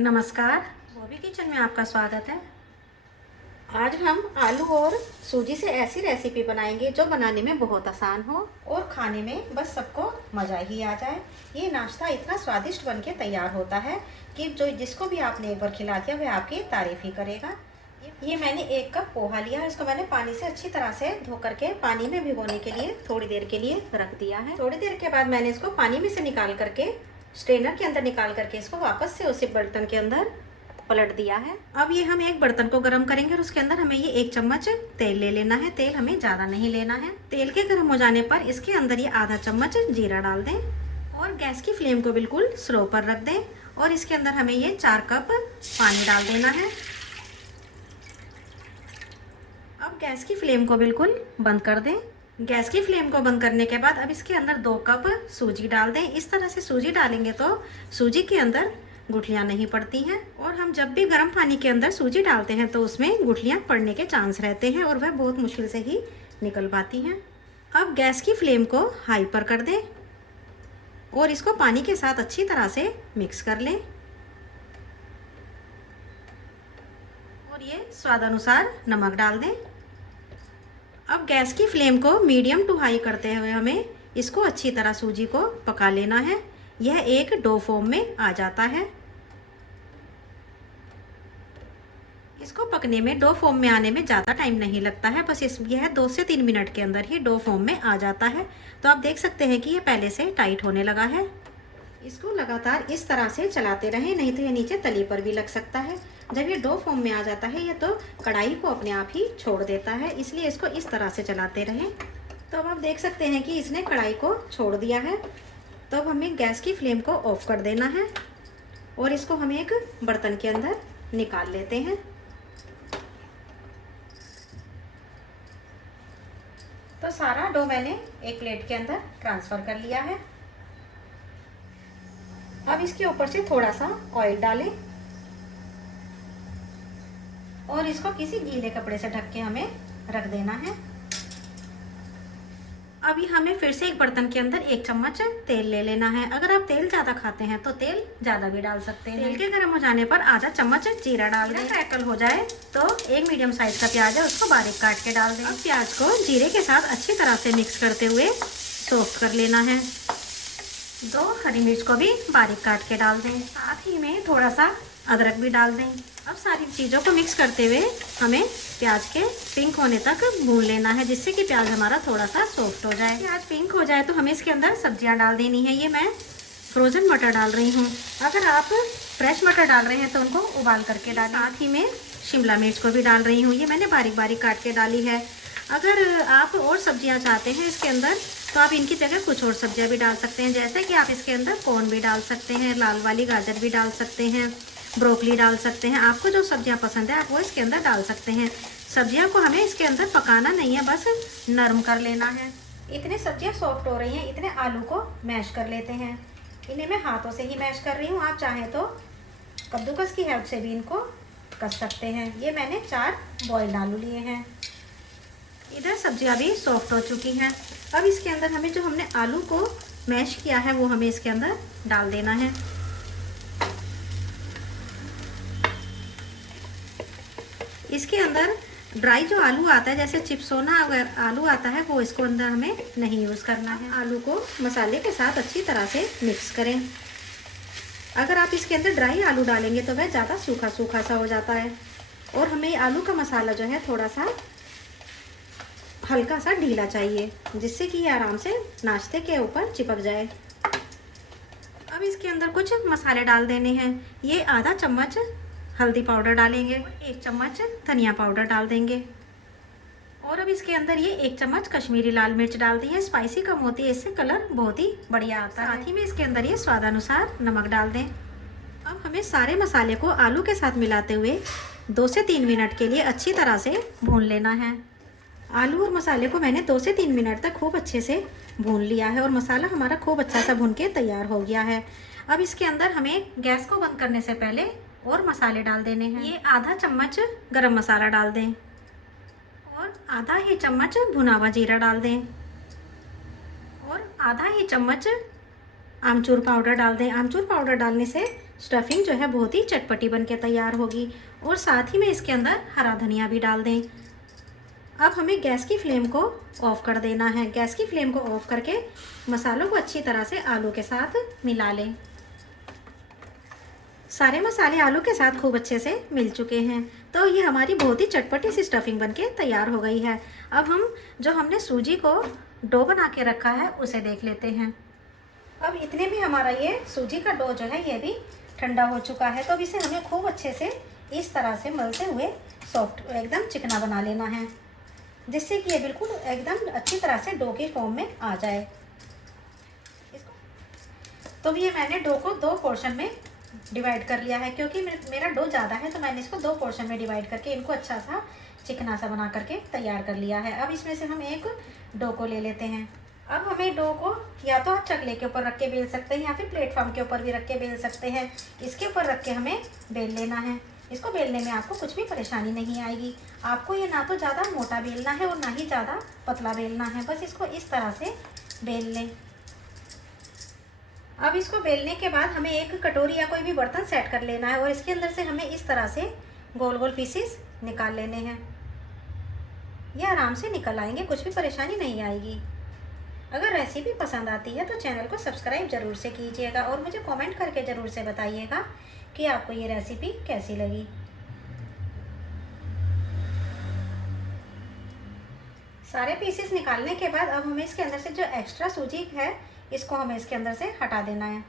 नमस्कार। बॉबी किचन में आपका स्वागत है। आज हम आलू और सूजी से ऐसी रेसिपी बनाएंगे जो बनाने में बहुत आसान हो और खाने में बस सबको मज़ा ही आ जाए। ये नाश्ता इतना स्वादिष्ट बनके तैयार होता है कि जिसको भी आपने एक बार खिला दिया वह आपकी तारीफ ही करेगा। ये मैंने 1 कप पोहा लिया है। इसको मैंने पानी से अच्छी तरह से धो करके पानी में भिगोने के लिए थोड़ी देर के लिए रख दिया है। थोड़ी देर के बाद मैंने इसको पानी में से निकाल करके स्ट्रेनर के अंदर निकाल करके इसको वापस से उसी बर्तन के अंदर पलट दिया है। अब ये हम एक बर्तन को गर्म करेंगे और उसके अंदर हमें ये 1 चम्मच तेल ले लेना है। तेल हमें ज़्यादा नहीं लेना है। तेल के गर्म हो जाने पर इसके अंदर ये आधा चम्मच जीरा डाल दें और गैस की फ्लेम को बिल्कुल स्लो पर रख दें और इसके अंदर हमें ये 4 कप पानी डाल देना है। अब गैस की फ्लेम को बिल्कुल बंद कर दें। गैस की फ्लेम को बंद करने के बाद अब इसके अंदर 2 कप सूजी डाल दें। इस तरह से सूजी डालेंगे तो सूजी के अंदर गुठलियाँ नहीं पड़ती हैं और हम जब भी गर्म पानी के अंदर सूजी डालते हैं तो उसमें गुठलियाँ पड़ने के चांस रहते हैं और वह बहुत मुश्किल से ही निकल पाती हैं। अब गैस की फ्लेम को हाई पर कर दें और इसको पानी के साथ अच्छी तरह से मिक्स कर लें और ये स्वाद अनुसार नमक डाल दें। अब गैस की फ्लेम को मीडियम टू हाई करते हुए हमें इसको अच्छी तरह सूजी को पका लेना है। यह एक डो फॉर्म में आ जाता है। इसको पकने में, डो फॉर्म में आने में ज़्यादा टाइम नहीं लगता है। बस यह 2 से 3 मिनट के अंदर ही डो फॉर्म में आ जाता है। तो आप देख सकते हैं कि यह पहले से टाइट होने लगा है। इसको लगातार इस तरह से चलाते रहें, नहीं तो ये नीचे तली पर भी लग सकता है। जब ये डो फॉर्म में आ जाता है ये तो कढ़ाई को अपने आप ही छोड़ देता है, इसलिए इसको इस तरह से चलाते रहें। तो अब आप देख सकते हैं कि इसने कढ़ाई को छोड़ दिया है। तो अब हमें गैस की फ्लेम को ऑफ कर देना है और इसको हम एक बर्तन के अंदर निकाल लेते हैं। तो सारा डो मैंने एक प्लेट के अंदर ट्रांसफ़र कर लिया है। अब इसके ऊपर से थोड़ा सा ऑयल डालें और इसको किसी गीले कपड़े से ढक के हमें रख देना है। अभी हमें फिर से एक बर्तन के अंदर 1 चम्मच तेल ले लेना है। अगर आप तेल ज़्यादा खाते हैं तो तेल ज़्यादा भी डाल सकते हैं। तेल के गर्म हो जाने पर आधा चम्मच जीरा डाल दें। क्रैकल हो जाए तो एक मीडियम साइज का प्याज है उसको बारीक काट के डाल दें। अब प्याज को जीरे के साथ अच्छी तरह से मिक्स करते हुए सॉफ्ट कर लेना है। 2 हरी मिर्च को भी बारीक काट के डाल दें। साथ ही में थोड़ा सा अदरक भी डाल दें। अब सारी चीज़ों को मिक्स करते हुए हमें प्याज के पिंक होने तक भून लेना है, जिससे कि प्याज हमारा थोड़ा सा सॉफ्ट हो जाए। प्याज पिंक हो जाए तो हमें इसके अंदर सब्जियां डाल देनी है। ये मैं फ्रोज़न मटर डाल रही हूँ। अगर आप फ्रेश मटर डाल रहे हैं तो उनको उबाल करके डालें। साथ ही में शिमला मिर्च को भी डाल रही हूँ। ये मैंने बारीक बारीक काट के डाली है। अगर आप और सब्जियाँ चाहते हैं इसके अंदर तो आप इनकी जगह कुछ और सब्जियाँ भी डाल सकते हैं, जैसे कि आप इसके अंदर कॉर्न भी डाल सकते हैं, लाल वाली गाजर भी डाल सकते हैं, ब्रोकली डाल सकते हैं। आपको जो सब्जियां पसंद है आप वो इसके अंदर डाल सकते हैं। सब्जियां को हमें इसके अंदर पकाना नहीं है, बस नरम कर लेना है। इतने सब्जियां सॉफ्ट हो रही हैं, इतने आलू को मैश कर लेते हैं। इन्हें मैं हाथों से ही मैश कर रही हूँ। आप चाहें तो कद्दूकस की हेल्प से भी इनको कस सकते हैं। ये मैंने 4 बॉइल्ड आलू लिए हैं। इधर सब्जियां भी सॉफ्ट हो चुकी हैं। अब इसके अंदर हमें जो हमने आलू को मैश किया है वो हमें इसके अंदर डाल देना है। इसके अंदर ड्राई जो आलू आता है, जैसे चिप्सोना अगर आलू आता है, वो इसको अंदर हमें नहीं यूज़ करना है। आलू को मसाले के साथ अच्छी तरह से मिक्स करें। अगर आप इसके अंदर ड्राई आलू डालेंगे तो वह ज़्यादा सूखा सूखा सा हो जाता है और हमें आलू का मसाला जो है थोड़ा सा हल्का सा ढीला चाहिए, जिससे कि ये आराम से नाश्ते के ऊपर चिपक जाए। अब इसके अंदर कुछ मसाले डाल देने हैं। ये आधा चम्मच हल्दी पाउडर डालेंगे, 1 चम्मच धनिया पाउडर डाल देंगे और अब इसके अंदर ये 1 चम्मच कश्मीरी लाल मिर्च डाल दी है। स्पाइसी कम होती है, इससे कलर बहुत ही बढ़िया आता है। साथ ही में इसके अंदर ये स्वादानुसार नमक डाल दें। अब हमें सारे मसाले को आलू के साथ मिलाते हुए 2 से 3 मिनट के लिए अच्छी तरह से भून लेना है। आलू और मसाले को मैंने 2 से 3 मिनट तक खूब अच्छे से भून लिया है और मसाला हमारा खूब अच्छा सा भून के तैयार हो गया है। अब इसके अंदर हमें गैस को बंद करने से पहले और मसाले डाल देने हैं। ये आधा चम्मच गरम मसाला डाल दें और आधा ही चम्मच भुना हुआ जीरा डाल दें और आधा ही चम्मच आमचूर पाउडर डाल दें। आमचूर पाउडर डालने से स्टफिंग जो है बहुत ही चटपटी बन के तैयार होगी। और साथ ही में इसके अंदर हरा धनिया भी डाल दें। अब हमें गैस की फ्लेम को ऑफ कर देना है। गैस की फ्लेम को ऑफ करके मसालों को अच्छी तरह से आलू के साथ मिला लें। सारे मसाले आलू के साथ खूब अच्छे से मिल चुके हैं, तो ये हमारी बहुत ही चटपटी सी स्टफिंग बनके तैयार हो गई है। अब हम जो हमने सूजी को डो बना के रखा है उसे देख लेते हैं। अब इतने में हमारा ये सूजी का डो जो है ये भी ठंडा हो चुका है, तो अब इसे हमें खूब अच्छे से इस तरह से मलते हुए सॉफ्ट एकदम चिकना बना लेना है, जिससे कि ये बिल्कुल एकदम अच्छी तरह से डो के फॉर्म में आ जाए। तो ये मैंने डो को 2 पोर्शन में डिवाइड कर लिया है, क्योंकि मेरा डो ज़्यादा है तो मैंने इसको 2 पोर्शन में डिवाइड करके इनको अच्छा सा चिकना सा बना करके तैयार कर लिया है। अब इसमें से हम एक डो को ले लेते हैं। अब हमें डो को या तो आप चकले के ऊपर रख के बेल सकते हैं या फिर प्लेटफॉर्म के ऊपर भी रख के बेल सकते हैं। इसके ऊपर रख के हमें बेल लेना है। इसको बेलने में आपको कुछ भी परेशानी नहीं आएगी। आपको ये ना तो ज़्यादा मोटा बेलना है और ना ही ज़्यादा पतला बेलना है, बस इसको इस तरह से बेल लें। अब इसको बेलने के बाद हमें एक कटोरी या कोई भी बर्तन सेट कर लेना है और इसके अंदर से हमें इस तरह से गोल गोल पीसेस निकाल लेने हैं। ये आराम से निकल आएंगे, कुछ भी परेशानी नहीं आएगी। अगर रेसिपी पसंद आती है तो चैनल को सब्सक्राइब ज़रूर से कीजिएगा और मुझे कमेंट करके ज़रूर से बताइएगा कि आपको ये रेसिपी कैसी लगी। सारे पीसेस निकालने के बाद अब हमें इसके अंदर से जो एक्स्ट्रा सूजी है इसको हमें इसके अंदर से हटा देना है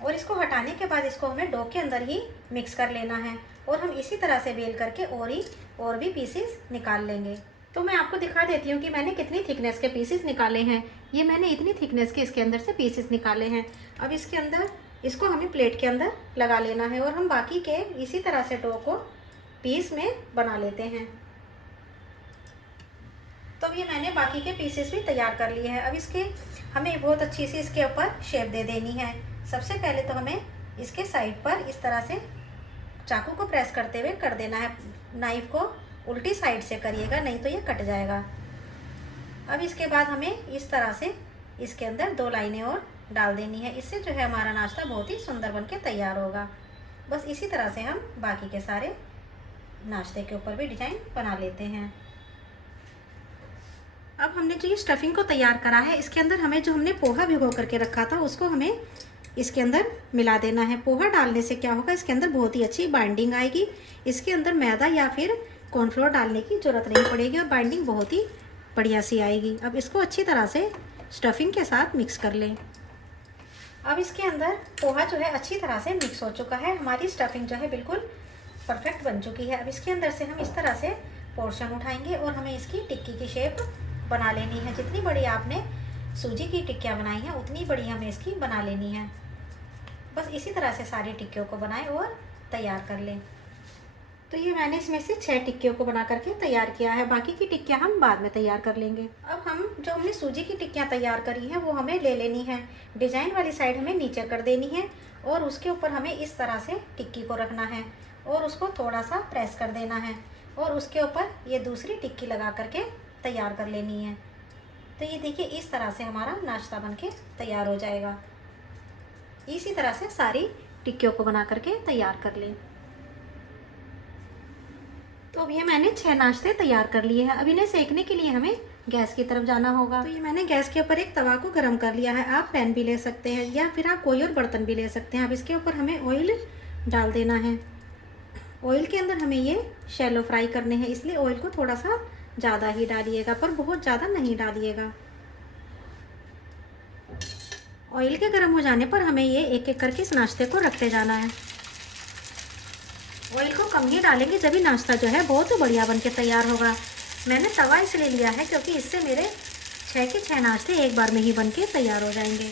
और इसको हटाने के बाद इसको हमें डो के अंदर ही मिक्स कर लेना है और हम इसी तरह से बेल करके और भी पीसेस निकाल लेंगे। तो मैं आपको दिखा देती हूँ कि मैंने कितनी थिकनेस के पीसेस निकाले हैं। ये मैंने इतनी थिकनेस के इसके अंदर से पीसेस निकाले हैं। अब इसके अंदर इसको हमें प्लेट के अंदर लगा लेना है और हम बाकी के इसी तरह से डो को पीस में बना लेते हैं। तो ये मैंने बाकी के पीसेस भी तैयार कर लिए हैं। अब इसके हमें बहुत अच्छी सी इसके ऊपर शेप दे देनी है। सबसे पहले तो हमें इसके साइड पर इस तरह से चाकू को प्रेस करते हुए कर देना है। नाइफ को उल्टी साइड से करिएगा, नहीं तो ये कट जाएगा। अब इसके बाद हमें इस तरह से इसके अंदर 2 लाइनें और डाल देनी है। इससे जो है हमारा नाश्ता बहुत ही सुंदर बनके तैयार होगा। बस इसी तरह से हम बाकी के सारे नाश्ते के ऊपर भी डिज़ाइन बना लेते हैं। अब हमने जो ये स्टफिंग को तैयार करा है इसके अंदर हमें जो हमने पोहा भिगो करके रखा था उसको हमें इसके अंदर मिला देना है। पोहा डालने से क्या होगा, इसके अंदर बहुत ही अच्छी बाइंडिंग आएगी। इसके अंदर मैदा या फिर कॉर्नफ्लोर डालने की ज़रूरत नहीं पड़ेगी और बाइंडिंग बहुत ही बढ़िया सी आएगी। अब इसको अच्छी तरह से स्टफिंग के साथ मिक्स कर लें। अब इसके अंदर पोहा जो है अच्छी तरह से मिक्स हो चुका है। हमारी स्टफिंग जो है बिल्कुल परफेक्ट बन चुकी है। अब इसके अंदर से हम इस तरह से पोर्शन उठाएंगे और हमें इसकी टिक्की की शेप बना लेनी है। जितनी बड़ी आपने सूजी की टिक्कियाँ बनाई हैं उतनी बड़ी हमें इसकी बना लेनी है। बस इसी तरह से सारी टिक्कियों को बनाएं और तैयार कर लें। तो ये मैंने इसमें से 6 टिक्कियों को बना करके तैयार किया है। बाकी की टिक्कियाँ हम बाद में तैयार कर लेंगे। अब हम जो हमने सूजी की टिक्कियाँ तैयार करी हैं वो हमें ले लेनी है। डिज़ाइन वाली साइड हमें नीचे कर देनी है और उसके ऊपर हमें इस तरह से टिक्की को रखना है और उसको थोड़ा सा प्रेस कर देना है और उसके ऊपर ये दूसरी टिक्की लगा करके तैयार कर लेनी है। तो ये देखिए इस तरह से हमारा नाश्ता बनके तैयार हो जाएगा। इसी तरह से सारी टिक्कियों को बना करके तैयार कर लें। तो अब ये मैंने 6 नाश्ते तैयार कर लिए हैं। अब इन्हें सेकने के लिए हमें गैस की तरफ जाना होगा। तो ये मैंने गैस के ऊपर एक तवा को गर्म कर लिया है। आप पैन भी ले सकते हैं या फिर आप कोई और बर्तन भी ले सकते हैं। अब इसके ऊपर हमें ऑयल डाल देना है। ऑयल के अंदर हमें ये शैलो फ्राई करने हैं, इसलिए ऑयल को थोड़ा सा ज़्यादा ही डालिएगा, पर बहुत ज़्यादा नहीं डालिएगा। ऑयल के गर्म हो जाने पर हमें ये एक एक करके इस नाश्ते को रखते जाना है। ऑयल को कम ही डालेंगे, जब भी नाश्ता जो है बहुत बढ़िया बनके तैयार होगा। मैंने तवा इसलिए लिया है क्योंकि इससे मेरे 6 के 6 नाश्ते एक बार में ही बनके तैयार हो जाएंगे।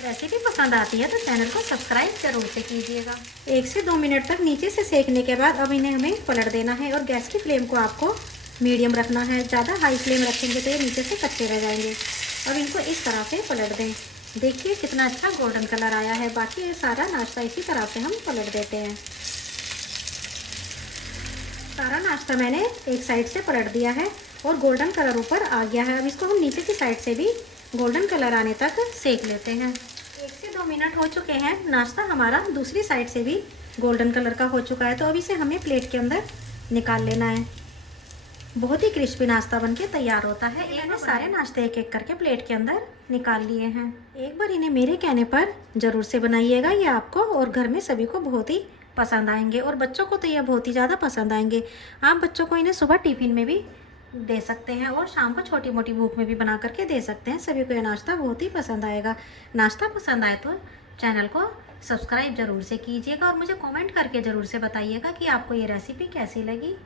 रेसिपी पसंद आती है तो चैनल को सब्सक्राइब जरूर से कीजिएगा। 1 से 2 मिनट तक नीचे से सेकने के बाद अब इन्हें हमें पलट देना है और गैस की फ्लेम को आपको मीडियम रखना है। ज़्यादा हाई फ्लेम रखेंगे तो ये नीचे से कच्चे रह जाएंगे। अब इनको इस तरह से पलट दें। देखिए कितना अच्छा गोल्डन कलर आया है। बाकी ये सारा नाश्ता इसी तरह से हम पलट देते हैं। सारा नाश्ता मैंने एक साइड से पलट दिया है और गोल्डन कलर ऊपर आ गया है। अब इसको हम नीचे की साइड से भी गोल्डन कलर आने तक सेक लेते हैं। 1 से 2 मिनट हो चुके हैं। नाश्ता हमारा दूसरी साइड से भी गोल्डन कलर का हो चुका है, तो अब इसे हमें प्लेट के अंदर निकाल लेना है। बहुत ही क्रिस्पी नाश्ता बनके तैयार होता है। मैंने सारे नाश्ते एक एक करके प्लेट के अंदर निकाल लिए हैं। एक बार इन्हें मेरे कहने पर ज़रूर से बनाइएगा, ये आपको और घर में सभी को बहुत ही पसंद आएंगे, और बच्चों को तो ये बहुत ही ज़्यादा पसंद आएंगे। आप बच्चों को इन्हें सुबह टिफ़िन में भी दे सकते हैं और शाम को छोटी मोटी भूख में भी बना करके दे सकते हैं। सभी को ये नाश्ता बहुत ही पसंद आएगा। नाश्ता पसंद आए तो चैनल को सब्सक्राइब ज़रूर से कीजिएगा और मुझे कमेंट करके ज़रूर से बताइएगा कि आपको ये रेसिपी कैसी लगी।